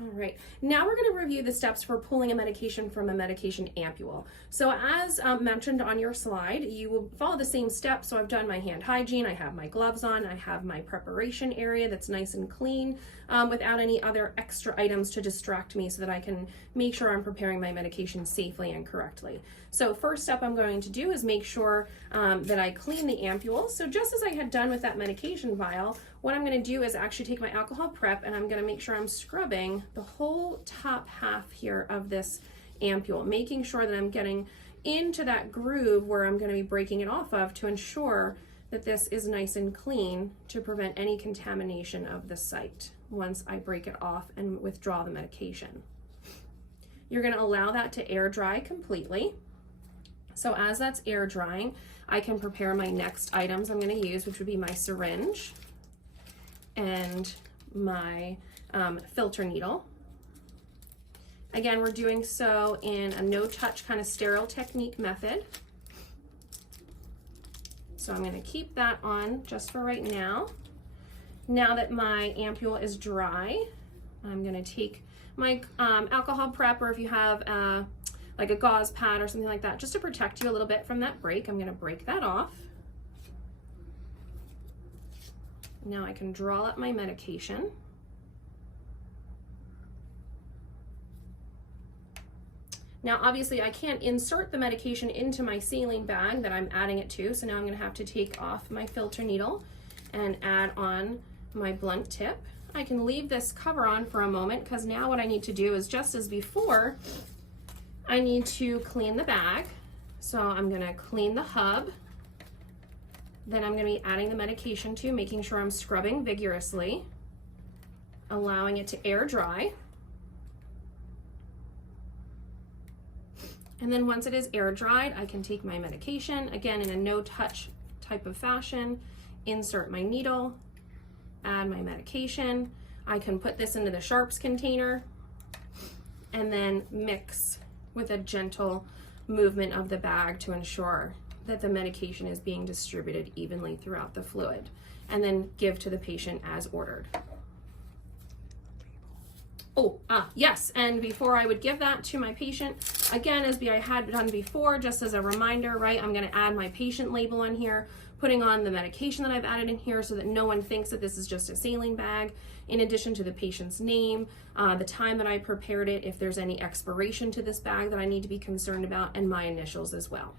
All right, now we're going to review the steps for pulling a medication from a medication ampule. So as mentioned on your slide, you will follow the same steps. So I've done my hand hygiene, I have my gloves on, I have my preparation area that's nice and clean without any other extra items to distract me so that I can make sure I'm preparing my medication safely and correctly. So first step I'm going to do is make sure that I clean the ampule. So just as I had done with that medication vial, what I'm going to do is actually take my alcohol prep and I'm going to make sure I'm scrubbing the whole top half here of this ampule, making sure that I'm getting into that groove where I'm going to be breaking it off of to ensure that this is nice and clean to prevent any contamination of the site once I break it off and withdraw the medication. You're going to allow that to air dry completely. So as that's air drying, I can prepare my next items I'm going to use, which would be my syringe and my filter needle. Again, we're doing so in a no-touch kind of sterile technique method. So I'm going to keep that on just for right now. Now that my ampule is dry, I'm going to take my alcohol prep, or if you have like a gauze pad or something like that, just to protect you a little bit from that break, I'm going to break that off. Now I can draw up my medication. Now, obviously, I can't insert the medication into my saline bag that I'm adding it to, so now I'm going to have to take off my filter needle and add on my blunt tip. I can leave this cover on for a moment because now what I need to do is, just as before, I need to clean the bag. So I'm going to clean the hub. Then I'm going to be adding the medication to, making sure I'm scrubbing vigorously, allowing it to air dry. And then once it is air dried, I can take my medication, again in a no-touch type of fashion, insert my needle, add my medication. I can put this into the sharps container and then mix with a gentle movement of the bag to ensure that the medication is being distributed evenly throughout the fluid, and then give to the patient as ordered. Yes, and before I would give that to my patient, again, as I had done before, just as a reminder, right, I'm going to add my patient label on here, putting on the medication that I've added in here so that no one thinks that this is just a saline bag, in addition to the patient's name, the time that I prepared it, if there's any expiration to this bag that I need to be concerned about, and my initials as well.